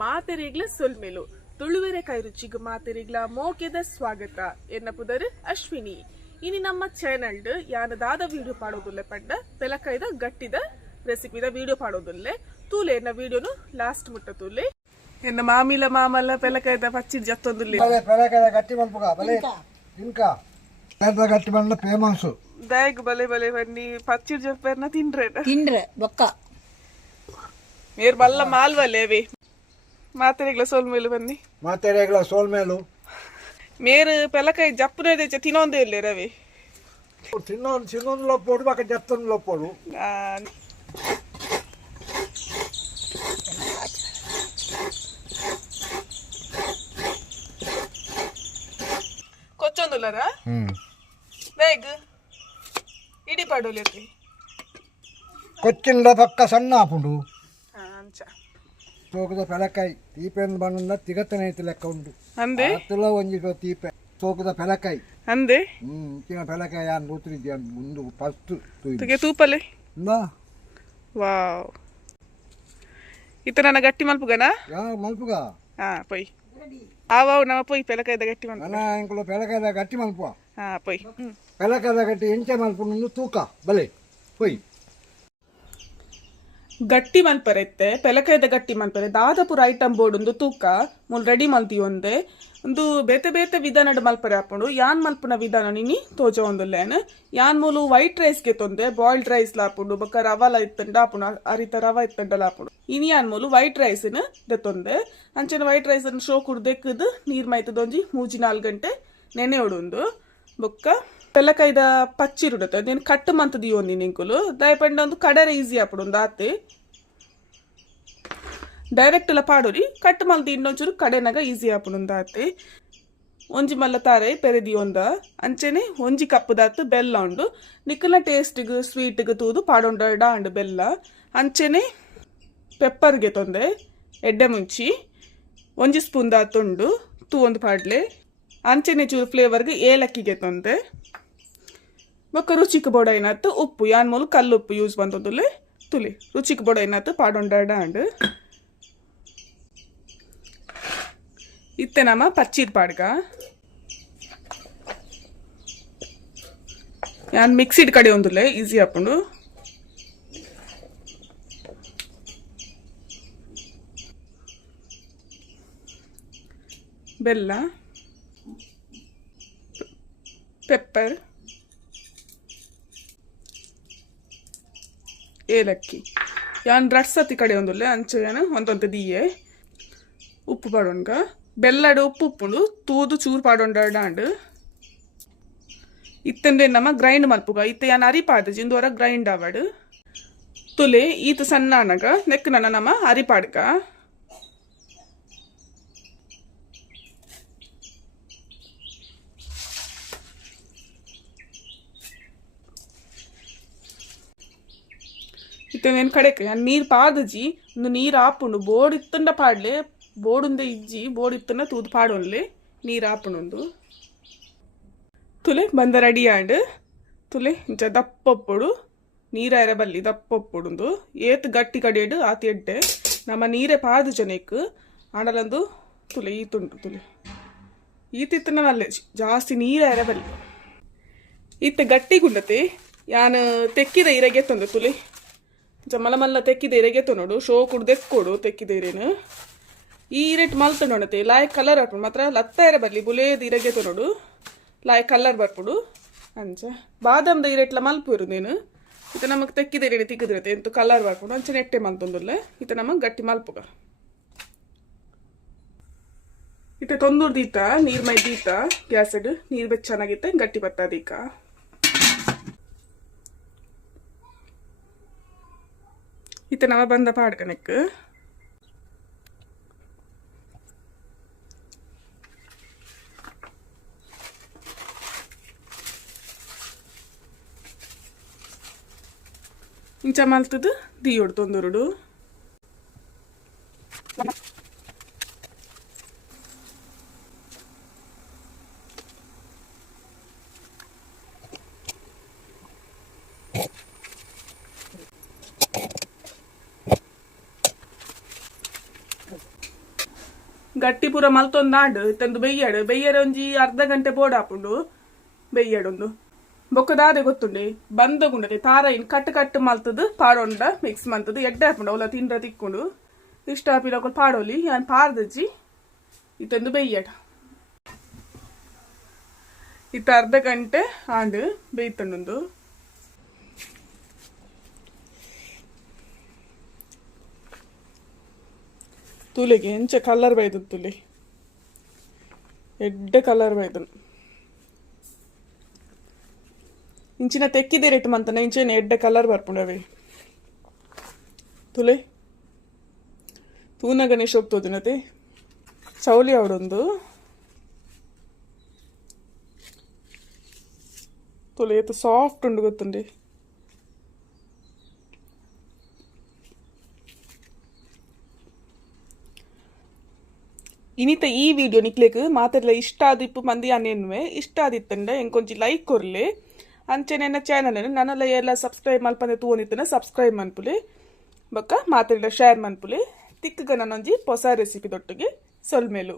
ಮಾತೆರೆಗ್ಲ ಸೊಲ್ಮೆಲು ತುಳುವೆರೆ ಕೈರುಚಿಗೆ ಮಾತೆರೆಗ್ಲ ಮೋಕೆದ ಸ್ವಾಗತ ಎನ್ನ ಪುದರ್ ಅಶ್ವಿನಿ. ಇನಿ ನಮ್ಮ ಚಾನಲ್ ಯಾನದಾದ ವಿಡಿಯೋ ಪಾಡೋದುಲ್ಲೆ ಪಂಡ ಪೆಲಕೈದ ಗಟ್ಟಿದ ರೆಸಿಪಿದ ವಿಡಿಯೋ ಪಾಡೋದುಲ್ಲೆ ತೂಲೆ ಎನ್ನ ವಿಡಿಯೋನು ಲಾಸ್ಟ್ ಮುಟ್ಟ ತೂಲೆ ಎನ್ನ ಮಾಮಿಲ ಮಾಮಲ್ಲ ಪೆಲಕೈದ ಪಚ್ಚಿಡ್ ಜತ್ತೊಂದುಲ್ಲೆ ಪೆಲಕೈದ ಗಟ್ಟಿ ಮಲ್ಪುಗ ಬಲೆ ತಿನ್ಕ ಪೆಲಕೈದ ಗಟ್ಟಿ ಬಂದ ಫೇಮಸ್ ದಯಗ್ ಬಲೆ ಬಲೆ ಬನ್ನಿ ಪಚ್ಚಿಡ್ ಜಪ್ಪರ್ನ ತಿಂಡ್ರೆ ಬೊಕ್ಕ ಮೇರ್ ಬಲ್ಲ ಮಾಲ್ವಲ್ಲೇವಿ ಮಾತೆರೆಗ್ಲ ಸೋಲ್ಮೇಲು ಬನ್ನಿ ಮಾತೆರೆಗ್ಲ ಸೋಲ್ಮೇಲು ಮೇರು ಪೆಲಕಾಯಿ ಜಪ್ಪುನೇ ತೆಚ್ಚ ತಿನ್ನೊಂದೇ ಇಲ್ಲೇ ರವಿ చిన్నోన్ లోపోడు ఒక జత్తన్ లోపోడు కొచ్చొందులరా ಬೇಗ ಇಡಿ ಪಾಡೋಲಿರ್ತಿ కొచ్చింలో పక్క సన్న ఆపుండు ಅಂಚ సోకుద పెలకాయ తీపెన్ బండ తిగతనైతే లెక్క ఉండు ಅಂದೆ అత్తలో ಒಂಜಿರೋ తీపె సోకుద పెలకాయ ಅಂದೆ ఇంకిన పెలకాయ అని నూతురిది అని ముందు ఫస్ట్ ತುಗೆ ತೂಪಲೆ ఇందా ವಾವ್ ಇತ ನನ್ನ ಗಟ್ಟಿ ಮಲ್ಪುಗನಾ మలుపుగా పొయ్యి ఆవావు నమ్మ పొయ్యి పెలకాయದ గట్టి మల్పు అన్న ఇంకలో పెలకాయద గట్టి మలుపు పొయ్యి పెలకాయద గట్టి ఎంచే మలుపు నుండి తూక బలే పొయ్యి ಗಟ್ಟಿ ಮಲ್ಪರೆತ್ತೆ ಪೆಲಕಾಯ್ದ ಗಟ್ಟಿ ಮಲ್ಪರೆ ದಾದಪುರ ಐಟಮ್ ಬೋರ್ಡ್ ಒಂದು ತೂಕ ಮುಲ್ ರೆಡಿ ಮಲ್ತಿ ಒಂದೆ ಒಂದು ಬೇತೆ ಬೇತೆ ವಿಧಾನಡ್ ಮಲ್ಪರೆ ಹಾಕೊಂಡು ಯಾನ್ ಮಲ್ಪನ ವಿಧಾನ ನಿನಿ ತೋಜ ಒಂದುಲ್ಲೇನು ಯಾನ್ ಮೂಲು ವೈಟ್ ರೈಸ್ಗೆ ತೊಂದೆ ಬಾಯ್ಲ್ಡ್ ರೈಸ್ ಲಾಪುಂಡು ಬೊಕ್ಕ ರವಾಲ ಇತ್ತಂಡ ಹಾಪುಂಡು ಅರಿತ ರವ ಇತ್ತಂಡಲ ಹಾಪುಂಡು ಇನಿ ಯಾನ್ ಮೂಲು ವೈಟ್ ರೈಸ್ನ ದೆತ್ತೊಂದೆ ಅಂಚೆನ ವೈಟ್ ರೈಸ್ ಶೋ ಕುಡ್ದೆಕ್ಕದು ನೀರ್ ಮೈತದೊಂಜಿ 3-4 ಗಂಟೆ ನೆನೆ ಹೊಡುಂದು ಬೊಕ್ಕ ಪೆಲಕಾಯ್ದ ಪಚ್ಚಿರುಡತ್ತೆ నేను కట్ మంత్ దియోంది నింకులు దయపండి ಒಂದು ಕಡರೆ ಈಸಿ ಆಪಡು ಒಂದು ಆತೆ ಡೈರೆಕ್ಟ್ ಎಲ್ಲ ಪಾಡೋರಿ ಕಟ್ ಮಲ್ದಿ ಇನ್ನೊಂಚೂರು ಕಡೆನಾಗ ಈಸಿ ಆಪಡು ಒಂದು ಆತೆ ಒಂಜಿ ಮಲ್ಲ ತಾರೆ ಪೆರೆದಿ ಒಂದ ಅಂಚೆನೆ ಒಂಜಿ ಕಪ್ಪದಾತು ಬೆಲ್ಲ ಉಂಡು ನಿಕ್ಕಲ ಟೇಸ್ಟ್ಗೆ ಸ್ವೀಟ್ಗೆ ತೂದು ಪಾಡೊಂಡ ಡಾಂಡ್ ಬೆಲ್ಲ ಅಂಚೆನೆ ಪೆಪ್ಪರ್ಗೆ ತೊಂದೆ ಎಡ್ಡೆ ಮುಂಚಿ ಒಂಜಿ ಸ್ಪೂನ್ ದಾತುಂಡು ತೂ ಒಂದು ಪಾಡ್ಲೆ ಅಂಚೆನೆ ಚೂರು ಫ್ಲೇವರ್ಗೆ ಏಲಕ್ಕಿಗೆ ತೊಂದೆ ಬೊಕ್ಕ ರುಚಿಗೆ ಬೋಡೈನತ್ತು ಉಪ್ಪು ಯಾನ್ ಮೂಲು ಕಲ್ಲುಪ್ಪು ಯೂಸ್ ಬಂದದುಲೆ ತುಲಿ ರುಚಿಗೆ ಬೋಡೈನತ್ತು ಪಾಡೊಂಡ ಡಾಂಡ್ ಇತ್ತೆ ನಮ್ಮ ಪಚ್ಚೀರ್ ಪಾಡ್ಗ ಯಾನ್ ಮಿಕ್ಸಿಡ್ ಕಡೆ ಒಂದುಲೆ ಈಸಿ ಹಾಪುಂಡು ಬೆಲ್ಲ ಪೆಪ್ಪರ್ ಏಲಕ್ಕಿ ಯಾನ್ ರಟ್ಸತಿ ಕಡೆ ಒಂದುಲ್ಲೆ ಅಂಚೆ ಯಾನ ಒಂದೊಂದು ದಿಯೆ ಉಪ್ಪು ಪಾಡೋನ್ಗ ಬೆಲ್ಲಡು ಉಪ್ಪು ಉಪ್ಪುಂಡು ತೂದು ಚೂರು ಪಾಡೊಂಡ ಡಾಂಡ್ ಇತ್ತಂದ್ರೆ ನಮ್ಮ ಗ್ರೈಂಡ್ ಮಲ್ಪುಗ ಇತ್ತೆ ಯಾನ್ ಅರಿಪಾದ ಜಿಂದೋರ ಗ್ರೈಂಡ್ ಆವಡ್ ತುಲೆ ಈತ ಸಣ್ಣ ಅನಗ ನೆಕ್ ನನ್ನ ನಮ್ಮ ಅರಿಪಾಡ್ಗ ಇತ್ತೇನು ಕಡೆಗೆ ನೀರು ಪಾದಜಿ ಒಂದು ನೀರು ಆಪುಂಡು ಬೋರ್ಡ್ ಇತ್ತಂಡ ಪಾಡ್ಲೆ ಬೋರ್ಡುಂದ ಇಜ್ಜಿ ಬೋರ್ಡ್ ಇತ್ತಂಡ ತೂದು ಪಾಡೋನ್ಲೆ ನೀರು ಆಪುಂಡು ತುಲೆ ಬಂದ ರೆಡಿ ಆಂಡ್ ತುಲೆ ಇಂಚ ದಪ್ಪೊಪ್ಪುಡು ನೀರ ಎರಬಲ್ಲಿ ದಪ್ಪೊಪ್ಪುಡು ಏತ್ ಗಟ್ಟಿ ಕಡೆಯಡು ಆತಿ ಎಡ್ಡೆ ನಮ್ಮ ನೀರೇ ಪಾದು ಜನಕ್ಕೆ ಆಡಲಂದು ತುಲೆ ಈತುಂಟು ತುಲೆ ಈತಿತ್ತನ ನಲ್ಲೆ ಜಾಸ್ತಿ ನೀರ ಎರಬಲ್ಲಿ ಈತ ಗಟ್ಟಿ ಗುಂಡತೆ ಯಾನು ತೆಕ್ಕಿದ ಇರಗೆ ತಂದು ತುಲೆ ಮಲ್ಲ ಮಲ್ಲ ತೆಕ್ಕಿದ ಇರೆಗೆ ನೋಡು ಶೋ ಕುಡ್ದೆಕ್ಕೊಡು ತೆಕ್ಕಿದ ಇರೇನು ಈ ರೇಟ್ ಮಲ್ತು ನೋಡತ್ತೆ ಲಾಯ್ ಕಲರ್ ಹಾಕ್ಬಿಡು ಮಾತ್ರ ಲತ್ತ ಇರ ಬರಲಿ ಬುಲೇದ್ ಇರೆಗೆ ನೋಡು ಲಾಯ್ ಕಲರ್ ಬರ್ಬಿಡು ಅಂಚ ಬಾದಾಮ್ದ ಈ ರೇಟ್ಲ ಮಲ್ಪುರು ನೀನು ಇತ ನಮಗೆ ತೆಕ್ಕಿದ ಇರೇನೆ ತಿಕ್ಕಿದಿರತ್ತೆ ಎಂತು ಕಲರ್ ಬರ್ಬಿಡು ಅಂಚೆ ನೆಟ್ಟೆ ಮಲ್ತೊಂದುಲ್ಲೆ ಇತ ನಮಗೆ ಗಟ್ಟಿ ಮಲ್ಪುಗ ಇತ ತೊಂದೂರ್ ದೀತ ನೀರ್ ಮೈ ದೀತ ಗ್ಯಾಸಡ್ ನೀರ್ ಬೆಚ್ಚ ಚೆನ್ನಾಗಿತ್ತೆ ಗಟ್ಟಿ ಬತ್ತದೀಕ ಇತ್ತೆ ನವ ಬಂದ ಪಾಡ್ಕನಕ್ ಇಂಚ ಮಲ್ತದು ದೀಯೋಡು ತೊಂದೂರುಡು ಗಟ್ಟಿ ಪೂರ ಮಲ್ತೊಂದಾಂಡು ಇತ್ತಂದು ಬೆಯ್ಯಾಡು ಬೆಯ್ಯರ ಒಂಜಿ ಅರ್ಧ ಗಂಟೆ ಬೋಡಾಪುಂಡು ಬೆಯ್ಯಾಡೊಂದು ಬೊಕ್ಕದಾದೆ ಗೊತ್ತುಂಡೆ ಬಂದಗುಂಡದೆ ತಾರ ಇನ್ ಕಟ್ಟು ಕಟ್ಟು ಮಲ್ತದು ಪಾಡೊಂಡ ಮಿಕ್ಸ್ ಮಂತದು ಎಡ್ಡೆ ಹಾಪುಂಡು ಅವಳ ತಿಂಡ್ರ ತಿಕ್ಕೊಂಡು ಇಷ್ಟ ಹಾಪಿನ ಪಾಡೋಲಿ ಯಾನ್ ಪಾರ್ದಜ್ಜಿ ಇತ್ತಂದು ಬೆಯ್ಯಾಡ ಇತ್ತ ಅರ್ಧ ಗಂಟೆ ಆಂಡು ಬೇಯ್ತಂಡು ತುಲೆಗೆ ಎಂಚ ಕಲರ್ ಬೈದು ತುಲೆ ಎಡ್ಡೆ ಕಲರ್ ಬೈದು ಇಂಚಿನ ತೆಕ್ಕಿದೆ ರೇಟ್ ಮಂತನ ಇಂಚಿನ ಎಡ್ಡೆ ಕಲರ್ ಬರ್ಪುಂಡವೆ ತುಲೆ ತೂನ ಗಣೇಶ್ ಹೋಗ್ತೋದಿನತೆ ಚೌಲಿ ಅವಡೊಂದು ತುಲೆ ಏತು ಸಾಫ್ಟ್ ಉಂಡು ಗೊತ್ತುಂಡೆ ಇನಿತ ಈ ವಿಡಿಯೋ ನಿಕ್ಲೇಕ್ ಮಾತೆಲ್ಲ ಇಷ್ಟ ಆದಿಪ್ಪು ಮಂದಿ ಅನ್ನೇನುವೆ ಇಷ್ಟ ಆದಿತ್ತಂಡ ಎಂಕೊಂಚಿ ಲೈಕ್ ಕೊರ್ಲೆ ಅಂಚೆ ನನ್ನ ಚಾನಲ್ ನನ್ನೆಲ್ಲ ಎಲ್ಲ ಸಬ್ಸ್ಕ್ರೈಬ್ ಮಲ್ಪಂದೆ ತೂನಿತ್ತನ ಸಬ್ಸ್ಕ್ರೈಬ್ ಮನ್ಪುಲೆ ಬೊಕ್ಕ ಮಾತೆಲ್ಲ ಶೇರ್ ಮನ್ಪುಲೆ ತಿಕ್ಕಗ ನನ್ನೊಂಜಿ ಹೊಸ ರೆಸಿಪಿ ದೊಟ್ಟಿಗೆ ಸೊಲ್ಮೇಲು